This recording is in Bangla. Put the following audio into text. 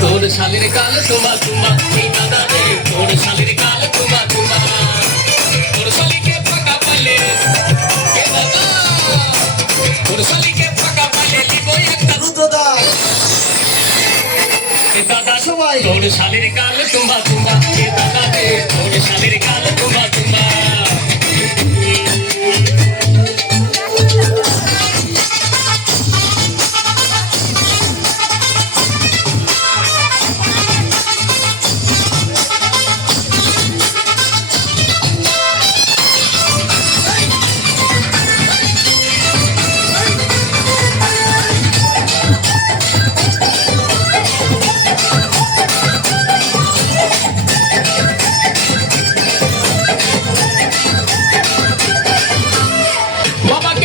তোর শালের কাল তোমা তোমা এই দাদা রে তোর শালের কাল তোমা তোমা তোর শালিকে ফাঁকা পাইলে এ দাদা তোর শালিকে ফাঁকা পাইলে দিব একটা রুদ্রদা এ দাদা সবাই তোর শালের কাল তোমা তোমা এ দাদা রে তোর শালের কাল তোমা তোমা বাবা